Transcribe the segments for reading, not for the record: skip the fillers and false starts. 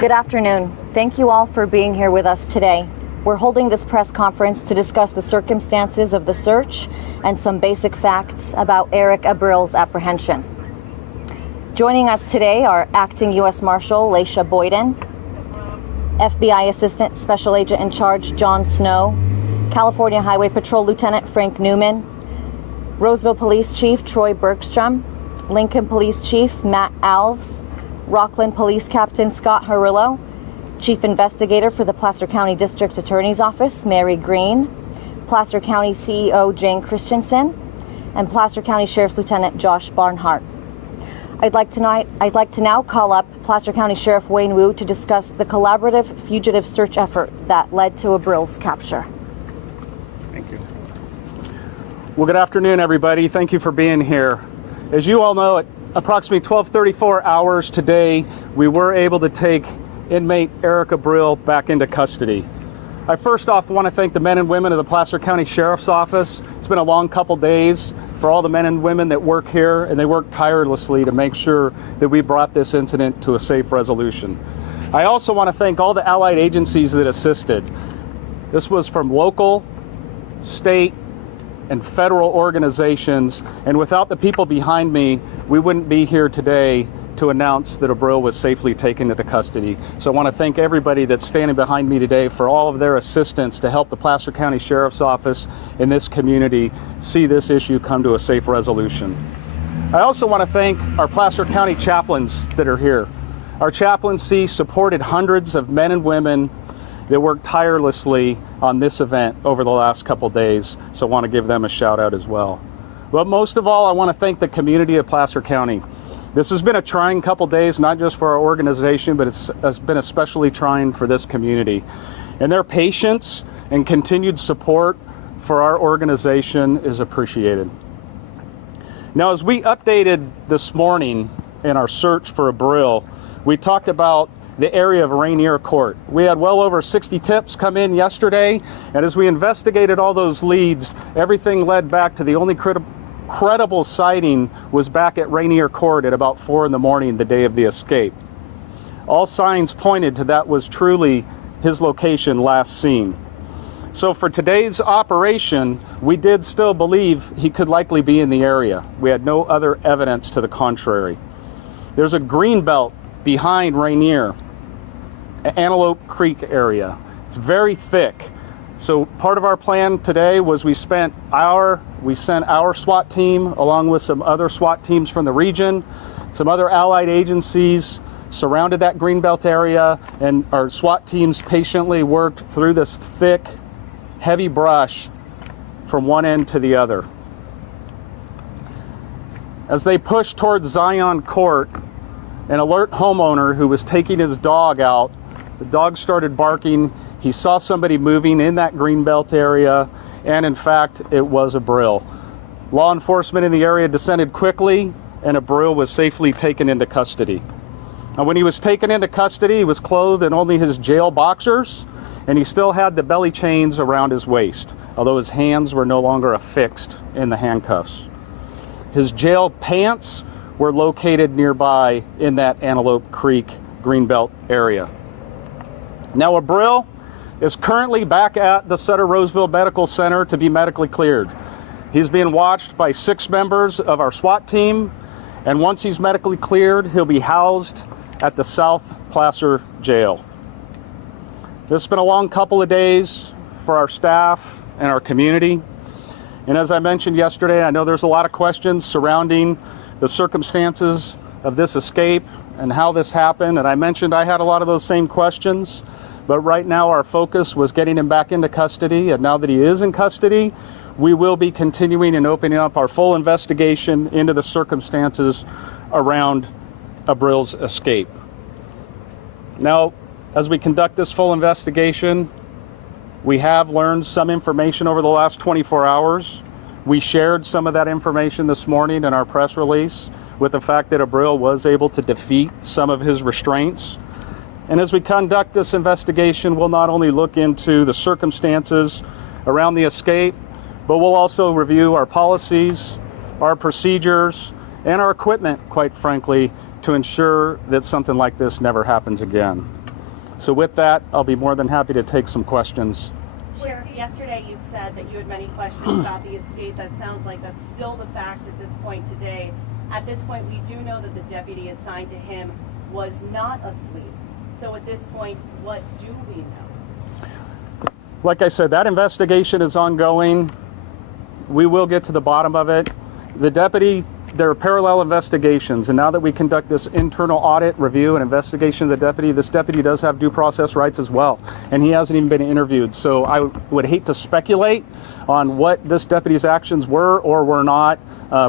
Good afternoon. Thank you all for being here with us today. We're holding this press conference to discuss the circumstances of the search and some basic facts about Eric Abril's apprehension. Joining us today are Acting U.S. Marshal Laisha Boyden, FBI Assistant Special Agent in Charge John Snow, California Highway Patrol Lieutenant Frank Newman, Roseville Police Chief Troy Bergstrom, Lincoln Police Chief Matt Alves, Rockland Police Captain Scott Harillo, Chief Investigator for the Placer County District Attorney's Office Mary Green, Placer County CEO Jane Christensen, and Placer County Sheriff's Lieutenant Josh Barnhart. I'd like to now call up Placer County Sheriff Wayne Wu to discuss the collaborative fugitive search effort that led to Abril's capture. Thank you. Well, good afternoon, everybody. Thank you for being here. As you all know, at approximately 12:34 hours today, we were able to take inmate Eric Abril back into custody. I first off want to thank the men and women of the Placer County Sheriff's Office. It's been a long couple days for all the men and women that work here, and they work tirelessly to make sure that we brought this incident to a safe resolution. I also want to thank all the allied agencies that assisted. This was from local, state, and federal organizations, and without the people behind me, we wouldn't be here today to announce that Abril was safely taken into custody. So I want to thank everybody that's standing behind me today for all of their assistance to help the Placer County Sheriff's Office and this community see this issue come to a safe resolution. I also want to thank our Placer County chaplains that are here. Our chaplaincy supported hundreds of men and women that worked tirelessly on this event over the last couple days, so I want to give them a shout out as well. But most of all, I want to thank the community of Placer County. This has been a trying couple days, not just for our organization, but it's been especially trying for this community. And their patience and continued support for our organization is appreciated. Now, as we updated this morning in our search for Abril, we talked about the area of Rainier Court. We had well over 60 tips come in yesterday, and as we investigated all those leads, everything led back to the only credible sighting was back at Rainier Court at about 4 in the morning the day of the escape. All signs pointed to that was truly his location last seen. So for today's operation, we did still believe he could likely be in the area. We had no other evidence to the contrary. There's a green belt behind Rainier, Antelope Creek area. It's very thick. So part of our plan today was we sent our SWAT team along with some other SWAT teams from the region, some other allied agencies surrounded that greenbelt area, and our SWAT teams patiently worked through this thick, heavy brush from one end to the other. As they pushed towards Zion Court, an alert homeowner who was taking his dog out, the dog started barking. He saw somebody moving in that greenbelt area, and in fact, it was Abril. Law enforcement in the area descended quickly, and Abril was safely taken into custody. Now, when he was taken into custody, he was clothed in only his jail boxers, and he still had the belly chains around his waist, although his hands were no longer affixed in the handcuffs. His jail pants were located nearby in that Antelope Creek greenbelt area. Now, Abril is currently back at the Sutter Roseville Medical Center to be medically cleared. He's being watched by 6 members of our SWAT team, and once he's medically cleared, he'll be housed at the South Placer Jail. This has been a long couple of days for our staff and our community. And as I mentioned yesterday, I know there's a lot of questions surrounding the circumstances of this escape and how this happened. And I mentioned I had a lot of those same questions. But right now our focus was getting him back into custody. And now that he is in custody, we will be continuing and opening up our full investigation into the circumstances around Abril's escape. Now, as we conduct this full investigation, we have learned some information over the last 24 hours. We shared some of that information this morning in our press release with the fact that Abril was able to defeat some of his restraints. And as we conduct this investigation, we'll not only look into the circumstances around the escape, but we'll also review our policies, our procedures, and our equipment, quite frankly, to ensure that something like this never happens again. So with that, I'll be more than happy to take some questions. Sheriff, yesterday you said that you had many questions about the escape. That sounds like that's still the fact at this point today. At this point, we do know that the deputy assigned to him was not asleep. So at this point, what do we know? Like I said, that investigation is ongoing. We will get to the bottom of it. The deputy, there are parallel investigations, and now that we conduct this internal audit, review, and investigation of the deputy, this deputy does have due process rights as well, and he hasn't even been interviewed. So I would hate to speculate on what this deputy's actions were or were not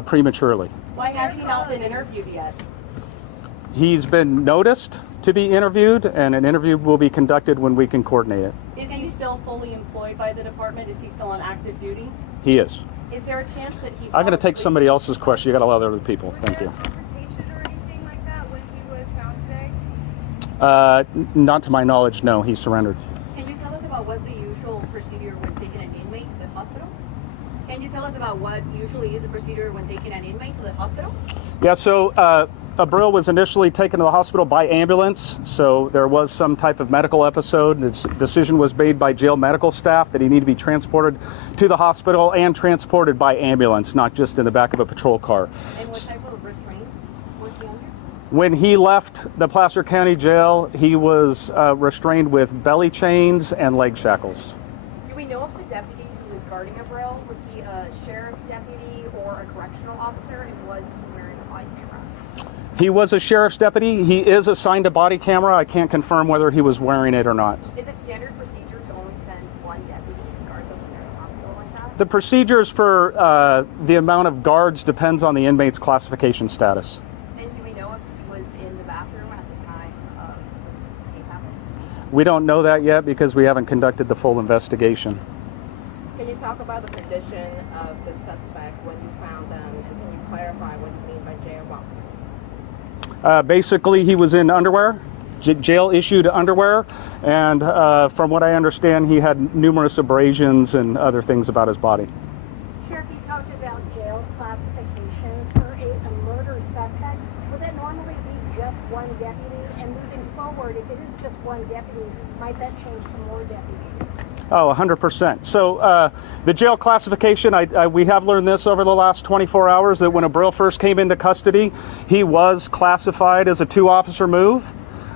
prematurely. Why has he not been interviewed yet? He's been noticed to be interviewed, and an interview will be conducted when we can coordinate it. Is he still fully employed by the department? Is he still on active duty? He is. Is there a chance that he... I'm going to take somebody else's question. You got to allow other people. Thank you. Was there a confrontation or anything like that when he was found today? Not to my knowledge, no. He surrendered. Can you tell us about what's the usual procedure when taking an inmate to the hospital? Can you tell us about what usually is the procedure when taking an inmate to the hospital? Yeah, so Abril was initially taken to the hospital by ambulance, so there was some type of medical episode. The decision was made by jail medical staff that he needed to be transported to the hospital and transported by ambulance, not just in the back of a patrol car. And what type of restraints was he under? When he left the Placer County Jail, he was restrained with belly chains and leg shackles. Do we know if the deputy who was guarding Abril, was he a sheriff deputy or a correctional officer, and was wearing a body camera? He was a sheriff's deputy. He is assigned a body camera. I can't confirm whether he was wearing it or not. Is it standard procedure to only send one deputy to guard them when they're in the hospital like that? The procedures for the amount of guards depends on the inmate's classification status. And do we know if he was in the bathroom at the time of when this escape happened? We don't know that yet because we haven't conducted the full investigation. Can you talk about the condition of the suspect when you found them, and can you clarify what you mean by jailbox? Basically, he was in underwear, jail-issued underwear, and from what I understand, he had numerous abrasions and other things about his body. Sheriff, you talked about jail classifications for a murder suspect. Would that normally be just one deputy? And moving forward, if it is just one deputy, might that change to more deputies? Oh, 100%. So the jail classification, we have learned this over the last 24 hours, that when Abril first came into custody, he was classified as a 2-officer move.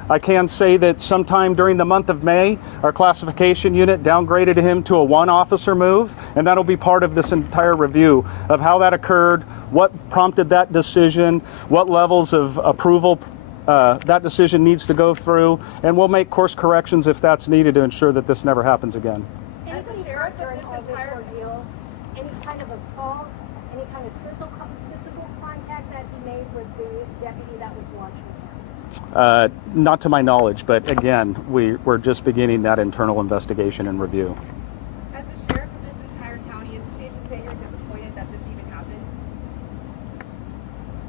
I can say that sometime during the month of May, our classification unit downgraded him to a 1-officer move, and that'll be part of this entire review of how that occurred, what prompted that decision, what levels of approval that decision needs to go through, and we'll make course corrections if that's needed to ensure that this never happens again. As the sheriff during all this ordeal, any kind of assault, any kind of physical contact that he made with the deputy that was watching him? Not to my knowledge, but again, we're just beginning that internal investigation and review. As the sheriff of this entire county, is it safe to say you're disappointed that this even happened?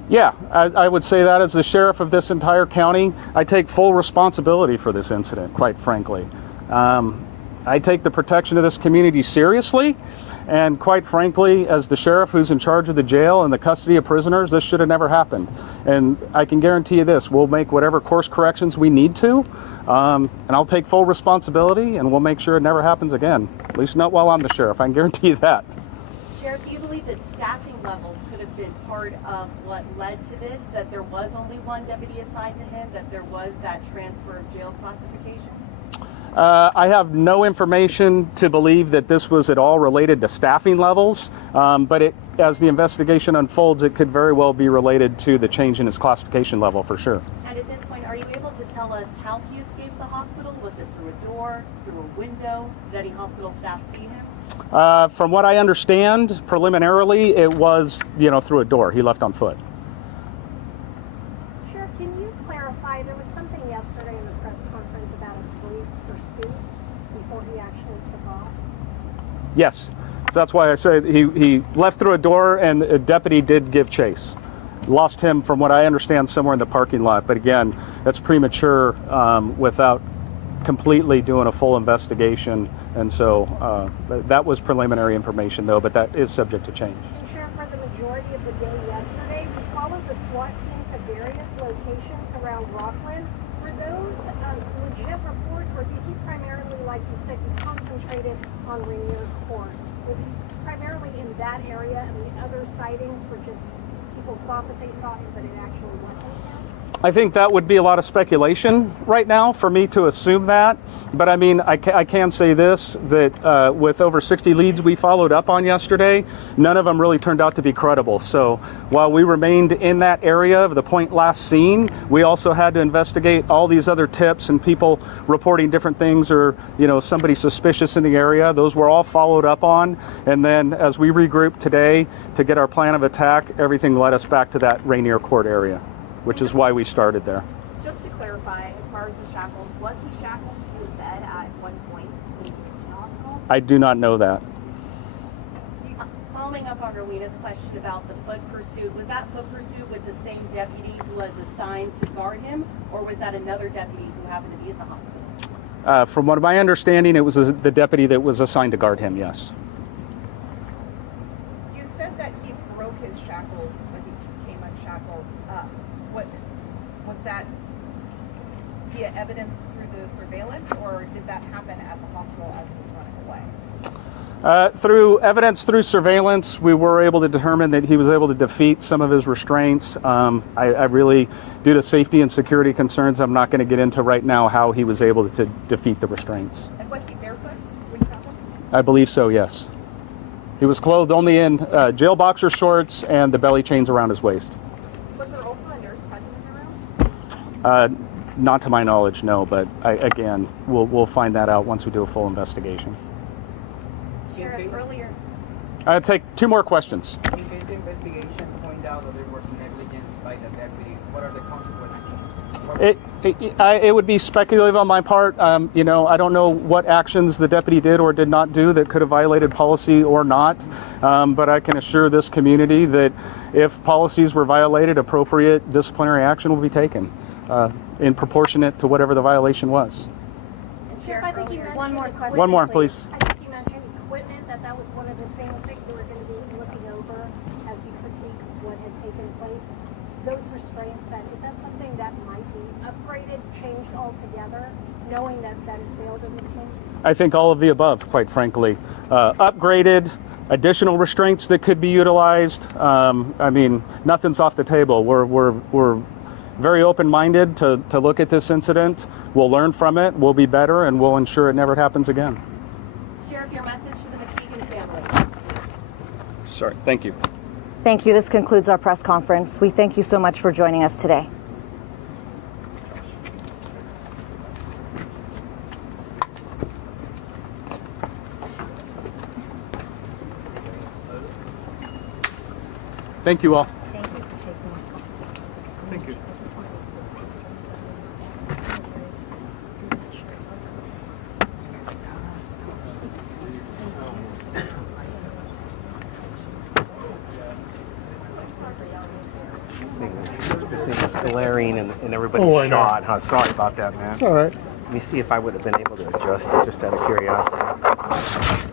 Yeah, I would say that as the sheriff of this entire county, I take full responsibility for this incident, quite frankly. I take the protection of this community seriously, and quite frankly, as the sheriff who's in charge of the jail and the custody of prisoners, this should have never happened. And I can guarantee you this, we'll make whatever course corrections we need to, and I'll take full responsibility, and we'll make sure it never happens again, at least not while I'm the sheriff, I can guarantee you that. Sheriff, do you believe that staffing levels could have been part of what led to this, that there was only one deputy assigned to him, that there was that transfer of jail classification? I have no information to believe that this was at all related to staffing levels, but as the investigation unfolds, it could very well be related to the change in his classification level for sure. And at this point, are you able to tell us how he escaped the hospital? Was it through a door, through a window? Did any hospital staff see him? From what I understand, preliminarily, it was, through a door. He left on foot. Sheriff, can you clarify, there was something yesterday in the press conference about a brief pursuit before he actually took off? Yes. So that's why I say he left through a door, and a deputy did give chase. Lost him, from what I understand, somewhere in the parking lot. But again, that's premature without completely doing a full investigation. And so that was preliminary information, though, but that is subject to change. And Sheriff, for the majority of the day yesterday, we followed the SWAT team to various locations around Rockland. Were those legit reports, or did he primarily, like you said, he concentrated on Rainier Court? Was he primarily in that area, and the other sightings were just people thought that they saw him, but it actually wasn't him? I think that would be a lot of speculation right now for me to assume that. But I mean, I can say this, that with over 60 leads we followed up on yesterday, none of them really turned out to be credible. So while we remained in that area of the point last seen, we also had to investigate all these other tips and people reporting different things, or, you know, somebody suspicious in the area. Those were all followed up on. And then as we regrouped today to get our plan of attack, everything led us back to that Rainier Court area, which is why we started there. Just to clarify, as far as the shackles, was he shackled to his bed at one point when he was in the hospital? I do not know that. Following up on Rowena's question about the foot pursuit, was that foot pursuit with the same deputy who was assigned to guard him, or was that another deputy who happened to be in the hospital? From what my understanding, it was the deputy that was assigned to guard him, yes. You said that he broke his shackles, that he came unshackled. What was that via evidence through the surveillance, or did that happen at the hospital as he was running away? Through evidence, through surveillance, we were able to determine that he was able to defeat some of his restraints. I really, due to safety and security concerns, I'm not going to get into right now how he was able to defeat the restraints. And was he barefoot when you found him? I believe so, yes. He was clothed only in jail boxer shorts and the belly chains around his waist. Was there also a nurse present in the room? Not to my knowledge, no, but again, we'll find that out once we do a full investigation. Sheriff, earlier. Take two more questions. In case the investigation point out that there was negligence by the deputy, what are the consequences? It would be speculative on my part. You know, I don't know what actions the deputy did or did not do that could have violated policy or not. But I can assure this community that if policies were violated, appropriate disciplinary action will be taken in proportionate to whatever the violation was. Sheriff, I think you mentioned One more question. One more, please. I think you mentioned equipment, that was one of the things that you were going to be looking over as you critique what had taken place. Those restraints, is that something that might be upgraded, changed altogether, knowing that it failed in this case? I think all of the above, quite frankly. Upgraded, additional restraints that could be utilized. I mean, nothing's off the table. We're very open-minded to look at this incident. We'll learn from it, we'll be better, and we'll ensure it never happens again. Sheriff, your message to the McKeegan family. Sorry, thank you. Thank you. This concludes our press conference. We thank you so much for joining us today. Thank you all. Thank you for taking responsibility. Thank you. This thing was glaring and everybody shot. Huh? Sorry about that, man. It's all right. Let me see if I would have been able to adjust it just out of curiosity.